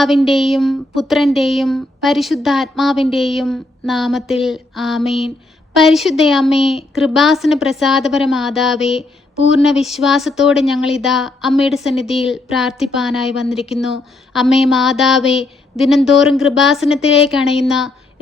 പിതാവിൻ്റെയും പുത്രൻ്റെയും പരിശുദ്ധാത്മാവിൻ്റെയും നാമത്തിൽ ആമേൻ. പരിശുദ്ധയമ്മേ, കൃപാസന പ്രസാദപര മാതാവേ, പൂർണ്ണ വിശ്വാസത്തോടെ ഞങ്ങളിതാ അമ്മയുടെ സന്നിധിയിൽ പ്രാർത്ഥിപ്പാനായി വന്നിരിക്കുന്നു. അമ്മേ മാതാവേ, ദിനംതോറും കൃപാസനത്തിലേക്ക് അണയുന്ന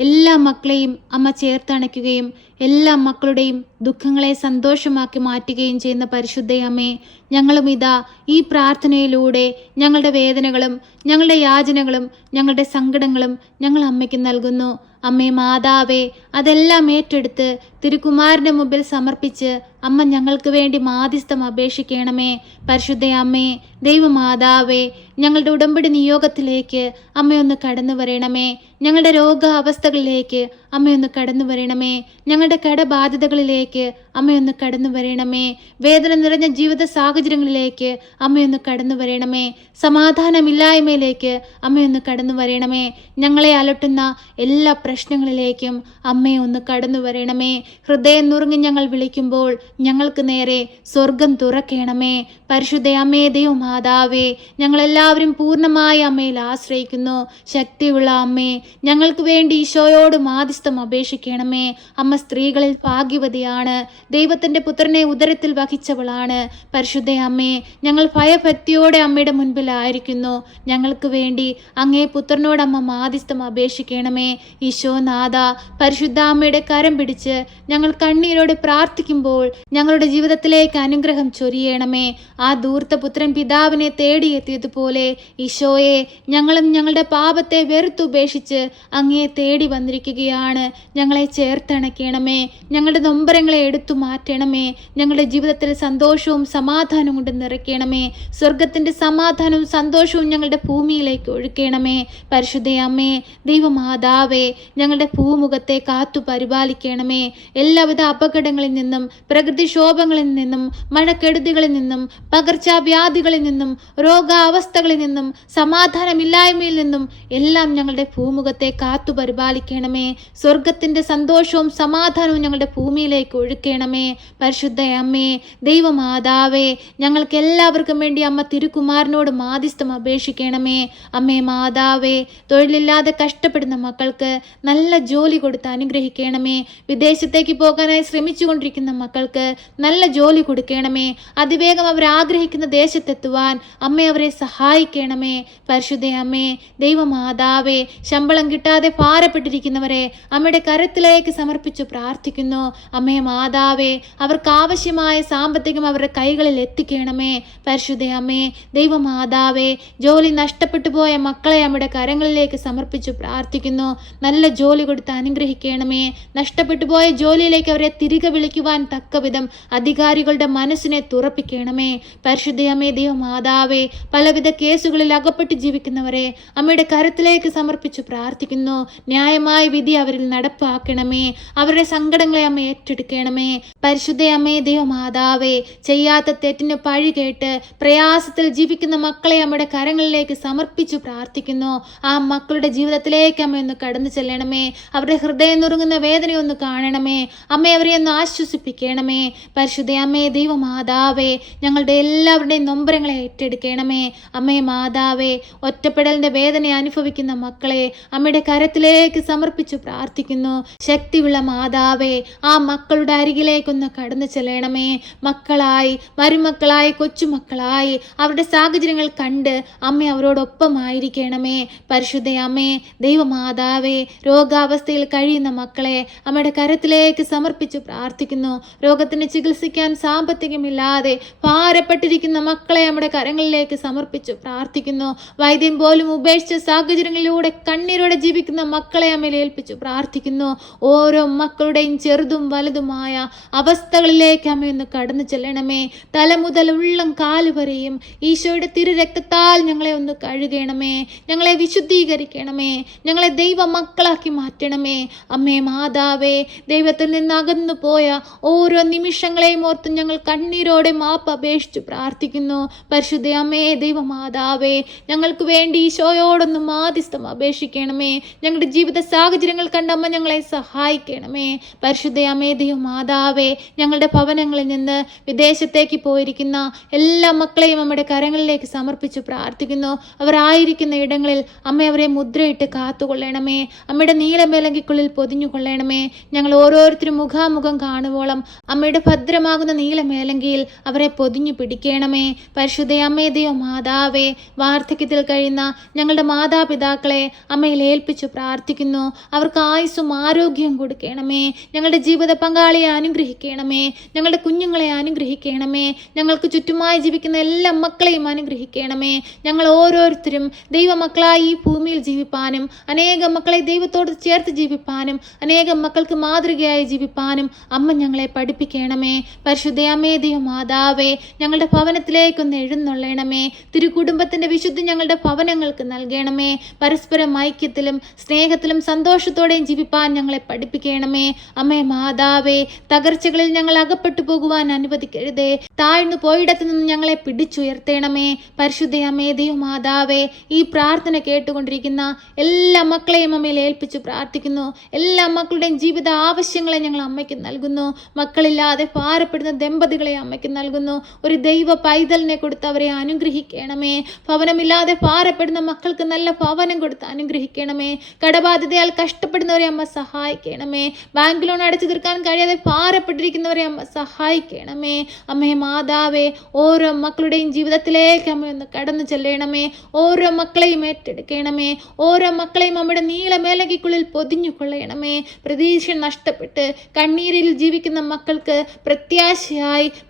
എല്ലാ മക്കളെയും അമ്മ ചേർത്തണയ്ക്കുകയും എല്ലാ മക്കളുടെയും ദുഃഖങ്ങളെ സന്തോഷമാക്കി മാറ്റുകയും ചെയ്യുന്ന പരിശുദ്ധയമ്മേ, ഞങ്ങളും ഇതാ ഈ പ്രാർത്ഥനയിലൂടെ ഞങ്ങളുടെ വേദനകളും ഞങ്ങളുടെ യാചനകളും ഞങ്ങളുടെ സങ്കടങ്ങളും ഞങ്ങൾ അമ്മയ്ക്ക് നൽകുന്നു. അമ്മേ മാതാവേ, അതെല്ലാം ഏറ്റെടുത്ത് തിരുക്കുമാരൻ്റെ മുമ്പിൽ സമർപ്പിച്ച് അമ്മ ഞങ്ങൾക്ക് വേണ്ടി മാധ്യസ്ഥം അപേക്ഷിക്കണമേ. പരിശുദ്ധയമ്മേ, ദൈവമാതാവേ, ഞങ്ങളുടെ ഉടമ്പടി നിയോഗത്തിലേക്ക് അമ്മയൊന്ന് കടന്നു വരണമേ. ഞങ്ങളുടെ രോഗാവസ്ഥകളിലേക്ക് അമ്മയൊന്ന് കടന്നു വരണമേ. ഞങ്ങളുടെ കടബാധ്യതകളിലേക്ക് അമ്മയൊന്ന് കടന്നു വരണമേ. വേദന നിറഞ്ഞ ജീവിത സാഹചര്യങ്ങളിലേക്ക് അമ്മയൊന്ന് കടന്നു വരണമേ. സമാധാനമില്ലായ്മയിലേക്ക് അമ്മയൊന്ന് കടന്നു വരണമേ. ഞങ്ങളെ അലട്ടുന്ന എല്ലാ പ്രശ്നങ്ങളിലേക്കും അമ്മയെ ഒന്ന് കടന്നു വരണമേ. ഹൃദയം നുറുങ്ങി ഞങ്ങൾ വിളിക്കുമ്പോൾ ഞങ്ങൾക്ക് നേരെ സ്വർഗം തുറക്കണമേ. പരിശുദ്ധ അമ്മേ, ദൈവമാതാവേ, ഞങ്ങളെല്ലാവരും പൂർണ്ണമായി അമ്മയിൽ ആശ്രയിക്കുന്നു. ശക്തിയുള്ള അമ്മേ, ഞങ്ങൾക്ക് വേണ്ടി ഈശോയോട് മാധ്യസ്ഥം അപേക്ഷിക്കണമേ. അമ്മ സ്ത്രീകളിൽ ഭാഗ്യവതിയാണ്, ദൈവത്തിൻ്റെ പുത്രനെ ഉദരത്തിൽ വഹിച്ചവളാണ്. പരിശുദ്ധ അമ്മേ, ഞങ്ങൾ ഭയഭക്തിയോടെ അമ്മയുടെ മുൻപിലായിരിക്കുന്നു. ഞങ്ങൾക്ക് വേണ്ടി അങ്ങേ പുത്രനോട് അമ്മ മാധ്യസ്ഥം അപേക്ഷിക്കണമേ. ഈശോനാഥ, പരിശുദ്ധ അമ്മയുടെ കരം പിടിച്ച് ഞങ്ങൾ കണ്ണീരോട് പ്രാർത്ഥിക്കുമ്പോൾ ഞങ്ങളുടെ ജീവിതത്തിലേക്ക് അനുഗ്രഹം ചൊരിയണമേ. ആ ധൂർത്തപുത്രൻ പിതാവിനെ തേടിയെത്തിയതുപോലെ ഈശോയെ, ഞങ്ങളും ഞങ്ങളുടെ പാപത്തെ വെറുത്തുപേക്ഷിച്ച് അങ്ങയെ തേടി വന്നിരിക്കുകയാണ്. ഞങ്ങളെ ചേർത്തണയ്ക്കണമേ. ഞങ്ങളുടെ നൊമ്പരങ്ങളെ എടുത്തു മാറ്റണമേ. ഞങ്ങളുടെ ജീവിതത്തിൽ സന്തോഷവും സമാധാനവും കൊണ്ട് നിറയ്ക്കണമേ. സ്വർഗത്തിൻ്റെ സമാധാനവും സന്തോഷവും ഞങ്ങളുടെ ഭൂമിയിലേക്ക് ഒഴുക്കണമേ. പരിശുദ്ധ അമ്മേ, ദൈവമാതാവേ, ഞങ്ങളുടെ ഭൂമുഖത്തെ കാത്തു പരിപാലിക്കണമേ. എല്ലാവിധ അപകടങ്ങളിൽ നിന്നും പ്രകൃതിക്ഷോഭങ്ങളിൽ നിന്നും മഴക്കെടുതികളിൽ നിന്നും പകർച്ചവ്യാധികളിൽ നിന്നും രോഗാവസ്ഥകളിൽ നിന്നും സമാധാനമില്ലായ്മയിൽ നിന്നും എല്ലാം ഞങ്ങളുടെ ഭൂമുഖത്തെ കാത്തു പരിപാലിക്കണമേ. സ്വർഗത്തിൻ്റെ സന്തോഷവും സമാധാനവും ഞങ്ങളുടെ ഭൂമിയിലേക്ക് ഒഴുക്കണമേ. പരിശുദ്ധ അമ്മേ, ദൈവമാതാവേ, ഞങ്ങൾക്ക് എല്ലാവർക്കും വേണ്ടി അമ്മ തിരുക്കുമാരനോട് മാധ്യസ്ഥം അപേക്ഷിക്കണമേ. അമ്മേ മാതാവേ, തൊഴിലില്ലാതെ കഷ്ടപ്പെടുന്ന മക്കൾക്ക് നല്ല ജോലി കൊടുത്ത് അനുഗ്രഹിക്കണമേ. വിദേശത്തേക്ക് പോകാനായി ശ്രമിച്ചുകൊണ്ടിരിക്കുന്ന മക്കൾക്ക് നല്ല ജോലി കൊടുക്കണമേ. അതിവേഗം അവർ ആഗ്രഹിക്കുന്ന ദേശത്തെത്തുവാൻ അമ്മ അവരെ സഹായിക്കണമേ. പരിശുദ്ധ അമ്മേ, ദൈവമാതാവേ, ശമ്പളം കിട്ടാതെ ഭാരപ്പെട്ടിരിക്കുന്നവരെ അമ്മയുടെ കരത്തിലേക്ക് സമർപ്പിച്ചു പ്രാർത്ഥിക്കുന്നു. അമ്മേ മാതാവേ, അവർക്ക് ആവശ്യമായ സാമ്പത്തികം അവരുടെ കൈകളിൽ എത്തിക്കണമേ. പരിശുദ്ധ അമ്മേ, ദൈവമാതാവേ, ജോലി നഷ്ടപ്പെട്ടു പോയ മക്കളെ അമ്മയുടെ കരങ്ങളിലേക്ക് സമർപ്പിച്ചു പ്രാർത്ഥിക്കുന്നു. നല്ല ജോലി കൊടുത്ത് അനുഗ്രഹിക്കണമേ. നഷ്ടപ്പെട്ടു പോയ ജോലിയിലേക്ക് അവരെ തിരികെ വിളിക്കുവാൻ തക്കവിധം അധികാരികളുടെ മനസ്സിനെ തുറപ്പിക്കണമേ. പരിശുദ്ധ അമ്മേ, ദൈവമാതാവേ, പലവിധ കേസുകളിൽ അകപ്പെട്ട് ജീവിക്കുന്നവരെ അമ്മയുടെ കരത്തിലേക്ക് സമർപ്പിച്ചു പ്രാർത്ഥിക്കുന്നു. ന്യായമായ വിധി അവരിൽ നടപ്പാക്കണമേ. അവരുടെ സങ്കടങ്ങളെ അമ്മ ഏറ്റെടുക്കണമേ. പരിശുദ്ധ അമ്മേ, ദൈവമാതാവേ, ചെയ്യാത്ത തെറ്റിന് പഴി കേട്ട് പ്രയാസത്തിൽ ജീവിക്കുന്ന മക്കളെ അമ്മയുടെ കരങ്ങളിലേക്ക് സമർപ്പിച്ചു പ്രാർത്ഥിക്കുന്നു. ആ മക്കളുടെ ജീവിതത്തിലേക്ക് അമ്മ ഒന്ന് കടന്നു ചെല്ലണമേ. അവരുടെ ഹൃദയം നുറുങ്ങുന്ന വേദനയൊന്ന് കാണണമേ. അമ്മ അവരെ ഒന്ന് ആശ്വസിപ്പിക്കണമേ. പരിശുദ്ധ അമ്മേ, ദൈവമാതാവേ, ഞങ്ങളുടെ എല്ലാവരുടെയും നൊമ്പരങ്ങളെ ഏറ്റെടുക്കണമേ. അമ്മേ മാതാവേ, ഒറ്റപ്പെടലിന്റെ വേദന അനുഭവിക്കുന്ന മക്കളെ അമ്മയുടെ കരത്തിലേക്ക് സമർപ്പിച്ചു പ്രാർത്ഥിക്കുന്നു. ശക്തിയുള്ള മാതാവേ, ആ മക്കളുടെ അരികിലേക്കൊന്ന് കടന്നു ചെല്ലണമേ. മക്കളായി, മരുമക്കളായി, കൊച്ചുമക്കളായി അവരുടെ സാഹചര്യങ്ങൾ കണ്ട് അമ്മ അവരോടൊപ്പമായിരിക്കണമേ. പരിശുദ്ധ അമ്മേ, ദൈവമാതാവേ, രോഗാവസ്ഥയിൽ കഴിയുന്ന മക്കളെ അമ്മയുടെ കരത്തിലേക്ക് സമർപ്പിച്ചു പ്രാർത്ഥിക്കുന്നു. രോഗത്തിന് ചികിത്സിക്കാൻ സാമ്പത്തികമില്ലാതെ ഭാരപ്പെട്ടിരിക്കുന്ന മക്കളെ നമ്മുടെ കരങ്ങളിലേക്ക് സമർപ്പിച്ചു പ്രാർത്ഥിക്കുന്നു. വൈദ്യം പോലും ഉപേക്ഷിച്ച സാഹചര്യങ്ങളിലൂടെ കണ്ണീരോടെ ജീവിക്കുന്ന മക്കളെ അമ്മയിൽ ഏൽപ്പിച്ചു പ്രാർത്ഥിക്കുന്നു. ഓരോ മക്കളുടെയും ചെറുതും വലുതുമായ അവസ്ഥകളിലേക്ക് അമ്മയൊന്ന് കടന്നു ചെല്ലണമേ. തല മുതൽ ഉള്ളം കാല് വരെയും ഈശോയുടെ തിരുരക്തത്താൽ ഞങ്ങളെ ഒന്ന് കഴുകണമേ. ഞങ്ങളെ വിശുദ്ധീകരിക്കണമേ. ഞങ്ങളെ ദൈവ മക്കളാക്കി മാറ്റണമേ. അമ്മേ മാതാവേ, ദൈവത്തിൽ നിന്ന് അകന്നു പോയ ഓരോ നിമിഷങ്ങളെയും ഓർത്ത് ഞങ്ങൾ കണ്ണീരോടെ മാപ്പ് അപേക്ഷിച്ചു പ്രാർത്ഥിക്കുന്നു. പരിശുദ്ധ അമ്മേ, ദൈവമാതാവേ, മാതാവേ, ഞങ്ങൾക്ക് വേണ്ടി ഈശോയോടൊന്ന് മാധ്യസ്ഥം അപേക്ഷിക്കണമേ. ഞങ്ങളുടെ ജീവിത സാഹചര്യങ്ങൾ കണ്ടമ്മ ഞങ്ങളെ സഹായിക്കണമേ. പരിശുദ്ധ അമ്മേ മാതാവേ, ഞങ്ങളുടെ ഭവനങ്ങളിൽ നിന്ന് വിദേശത്തേക്ക് പോയിരിക്കുന്ന എല്ലാ മക്കളെയും അമ്മയുടെ കരങ്ങളിലേക്ക് സമർപ്പിച്ച് പ്രാർത്ഥിക്കുന്നു. അവർ ആയിരിക്കുന്ന ഇടങ്ങളിൽ അമ്മ അവരെ മുദ്രയിട്ട് കാത്തുകൊള്ളണമേ. അമ്മയുടെ നീലമേലങ്കിക്കുള്ളിൽ പൊതിഞ്ഞുകൊള്ളണമേ. ഞങ്ങൾ ഓരോരുത്തരും മുഖാമുഖം കാണുവോളം അമ്മയുടെ ഭദ്രമാകുന്ന നീലമേലങ്കിയിൽ അവരെ പൊതിഞ്ഞു പിടിക്കണമേ. പരിശുദ്ധ അമ്മേ മാതാവേ, വാർദ്ധക്യത്തിൽ കഴിയുന്ന ഞങ്ങളുടെ മാതാപിതാക്കളെ അമ്മയിൽ ഏൽപ്പിച്ചു പ്രാർത്ഥിക്കുന്നു. അവർക്ക് ആയുസ്സും ആരോഗ്യവും കൊടുക്കണമേ. ഞങ്ങളുടെ ജീവിത പങ്കാളിയെ അനുഗ്രഹിക്കണമേ. ഞങ്ങളുടെ കുഞ്ഞുങ്ങളെ അനുഗ്രഹിക്കണമേ. ഞങ്ങൾക്ക് ചുറ്റുമായി ജീവിക്കുന്ന എല്ലാ മക്കളെയും അനുഗ്രഹിക്കണമേ. ഞങ്ങൾ ഓരോരുത്തരും ദൈവമക്കളായി ഈ ഭൂമിയിൽ ജീവിപ്പാനും അനേകം മക്കളെ ദൈവത്തോട് ചേർത്ത് ജീവിപ്പാനും അനേകം മക്കൾക്ക് മാതൃകയായി ജീവിപ്പാനും അമ്മ ഞങ്ങളെ പഠിപ്പിക്കണമേ. പരിശുദ്ധ അമ്മേ മാതാവേ, ഞങ്ങളുടെ ഭവനത്തിലേക്കൊന്ന് എഴുന്നള്ളണമേ. തിരുകുടുംബത്തിന്റെ വിശുദ്ധി ഞങ്ങളുടെ ഭവനങ്ങൾക്ക് നൽകണമേ. പരസ്പരം ഐക്യത്തിലും സ്നേഹത്തിലും സന്തോഷത്തോടെയും ജീവിപ്പാൻ ഞങ്ങളെ പഠിപ്പിക്കണമേ. അമ്മേ മാതാവേ, തകർച്ചകളിൽ ഞങ്ങൾ അകപ്പെട്ടു പോകുവാൻ അനുവദിക്കരുതേ. താഴ്ന്നു പോയിടത്തു നിന്ന് ഞങ്ങളെ പിടിച്ചുയർത്തണമേ. പരിശുദ്ധ അമ്മേ മാതാവേ, ഈ പ്രാർത്ഥന കേട്ടുകൊണ്ടിരിക്കുന്ന എല്ലാ മക്കളെയും അമ്മയിൽ ഏൽപ്പിച്ചു പ്രാർത്ഥിക്കുന്നു. എല്ലാ മക്കളുടെയും ജീവിത ആവശ്യങ്ങളെ ഞങ്ങൾ അമ്മയ്ക്ക് നൽകുന്നു. മക്കളില്ലാതെ ഭാരപ്പെടുന്ന ദമ്പതികളെ അമ്മയ്ക്ക് നൽകുന്നു. ഒരു ദൈവ പൈതലിനെ കൊടുത്ത് അവരെ അനുഗ്രഹിക്കണമേ. ഭവനമില്ലാതെ ഭാരപ്പെടുന്ന മക്കൾക്ക് നല്ല ഭവനം കൊടുത്ത് അനുഗ്രഹിക്കണമേ. കടബാധ്യതയാൽ കഷ്ടപ്പെടുന്നവരെ അമ്മ സഹായിക്കണമേ. ബാങ്ക് ലോൺ അടച്ചു തീർക്കാൻ കഴിയാതെ ഭാരപ്പെട്ടിരിക്കുന്നവരെ അമ്മ സഹായിക്കണമേ. അമ്മേ മാതാവേ, ഓരോ മക്കളുടെയും ജീവിതത്തിലേക്ക് അമ്മ ഒന്ന് കടന്നു ചെല്ലണമേ. ഓരോ മക്കളെയും ഏറ്റെടുക്കണമേ. ഓരോ മക്കളെയും അമ്മയുടെ നീലമേലകിക്കുള്ളിൽ പൊതിഞ്ഞു കൊള്ളണമേ. പ്രതീക്ഷ നഷ്ടപ്പെട്ട് കണ്ണീരിൽ ജീവിക്കുന്ന മക്കൾക്ക്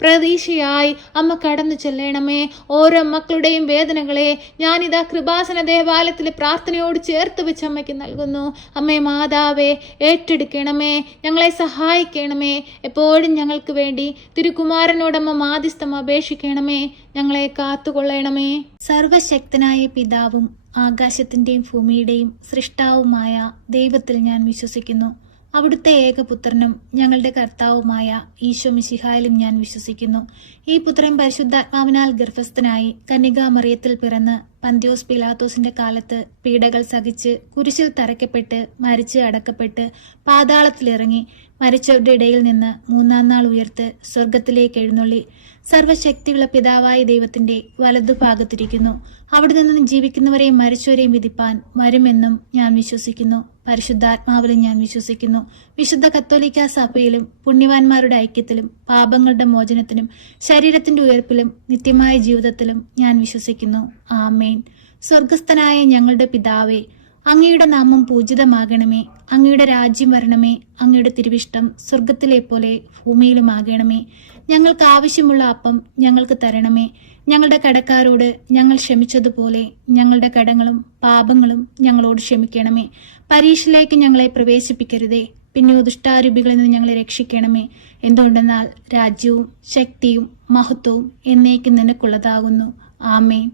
പ്രതീക്ഷയായി അമ്മ കടന്നു ചെല്ലണമേ. ഓരോ മക്കളുടെയും വേദനകളെ ഞാനിതാ കൃപാസന ദേവാലയത്തിൽ പ്രാർത്ഥനയോട് ചേർത്ത് വെച്ച് അമ്മയ്ക്ക് നൽകുന്നു. അമ്മേ മാതാവേ, ഏറ്റെടുക്കണമേ. ഞങ്ങളെ സഹായിക്കണമേ. എപ്പോഴും ഞങ്ങൾക്ക് വേണ്ടി തിരുകുമാരനോടമ്മ മാധ്യസ്ഥം അപേക്ഷിക്കണമേ. ഞങ്ങളെ കാത്തുകൊള്ളണമേ. സർവശക്തനായ പിതാവും ആകാശത്തിന്റെയും ഭൂമിയുടെയും സൃഷ്ടാവുമായ ദൈവത്തിൽ ഞാൻ വിശ്വസിക്കുന്നു. അവിടുത്തെ ഏകപുത്രനും ഞങ്ങളുടെ കർത്താവുമായ ഈശോ മിശിഹായിലും ഞാൻ വിശ്വസിക്കുന്നു. ഈ പുത്രൻ പരിശുദ്ധാത്മാവിനാൽ ഗർഭസ്ഥനായി കന്യകാമറിയത്തിൽ പിറന്ന് പന്ത്യോസ് പിലാത്തോസിന്റെ കാലത്ത് പീഡകൾ സഹിച്ച് കുരിശിൽ തറയ്ക്കപ്പെട്ട് മരിച്ച് അടക്കപ്പെട്ട് പാതാളത്തിലിറങ്ങി മരിച്ചവരുടെ ഇടയിൽ നിന്ന് മൂന്നാം നാൾ ഉയർത്ത് സ്വർഗത്തിലേക്ക് എഴുന്നള്ളി സർവശക്തിയുള്ള പിതാവായ ദൈവത്തിന്റെ വലതുഭാഗത്തിരിക്കുന്നു. അവിടെ നിന്നും ജീവിക്കുന്നവരെയും മരിച്ചവരെയും വിധിപ്പാൻ വരുമെന്നും ഞാൻ വിശ്വസിക്കുന്നു. പരിശുദ്ധാത്മാവിലും ഞാൻ വിശ്വസിക്കുന്നു. വിശുദ്ധ കത്തോലിക്കാ സഭയിലും പുണ്യവാന്മാരുടെ ഐക്യത്തിലും പാപങ്ങളുടെ മോചനത്തിനും ശരീരത്തിന്റെ ഉയർപ്പിലും നിത്യമായ ജീവിതത്തിലും ഞാൻ വിശ്വസിക്കുന്നു. ആമേൻ. സ്വർഗസ്ഥനായ ഞങ്ങളുടെ പിതാവേ, അങ്ങയുടെ നാമം പൂജിതമാകണമേ. അങ്ങയുടെ രാജ്യം വരണമേ. അങ്ങയുടെ തിരുവിഷ്ടം സ്വർഗത്തിലെ പോലെ ഭൂമിയിലുമാകണമേ. ഞങ്ങൾക്ക് ആവശ്യമുള്ള അപ്പം ഞങ്ങൾക്ക് തരണമേ. ഞങ്ങളുടെ കടക്കാരോട് ഞങ്ങൾ ക്ഷമിച്ചതുപോലെ ഞങ്ങളുടെ കടങ്ങളും പാപങ്ങളും ഞങ്ങളോട് ക്ഷമിക്കണമേ. പരീക്ഷയിലേക്ക് ഞങ്ങളെ പ്രവേശിപ്പിക്കരുതേ, പിന്നെയോ ദുഷ്ടാരൂപികളിൽ നിന്ന് ഞങ്ങളെ രക്ഷിക്കണമേ. എന്തുകൊണ്ടെന്നാൽ രാജ്യവും ശക്തിയും മഹത്വവും എന്നേക്കും നിനക്കുള്ളതാകുന്നു. ആമേൻ.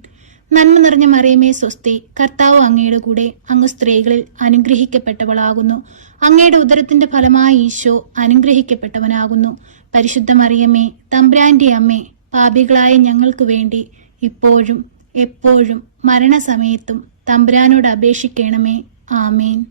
നന്മ നിറഞ്ഞ മറിയമേ സ്വസ്തി, കർത്താവ് അങ്ങയുടെ കൂടെ, അങ്ങ് സ്ത്രീകളിൽ അനുഗ്രഹിക്കപ്പെട്ടവളാകുന്നു. അങ്ങയുടെ ഉദരത്തിന്റെ ഫലമായി ഈശോ അനുഗ്രഹിക്കപ്പെട്ടവനാകുന്നു. പരിശുദ്ധ മറിയമേ, തമ്പുരാന്റെ അമ്മേ, പാപികളായ ഞങ്ങൾക്ക് വേണ്ടി ഇപ്പോഴും എപ്പോഴും മരണസമയത്തും തമ്പുരാനോട് അപേക്ഷിക്കണമേ. ആമേൻ.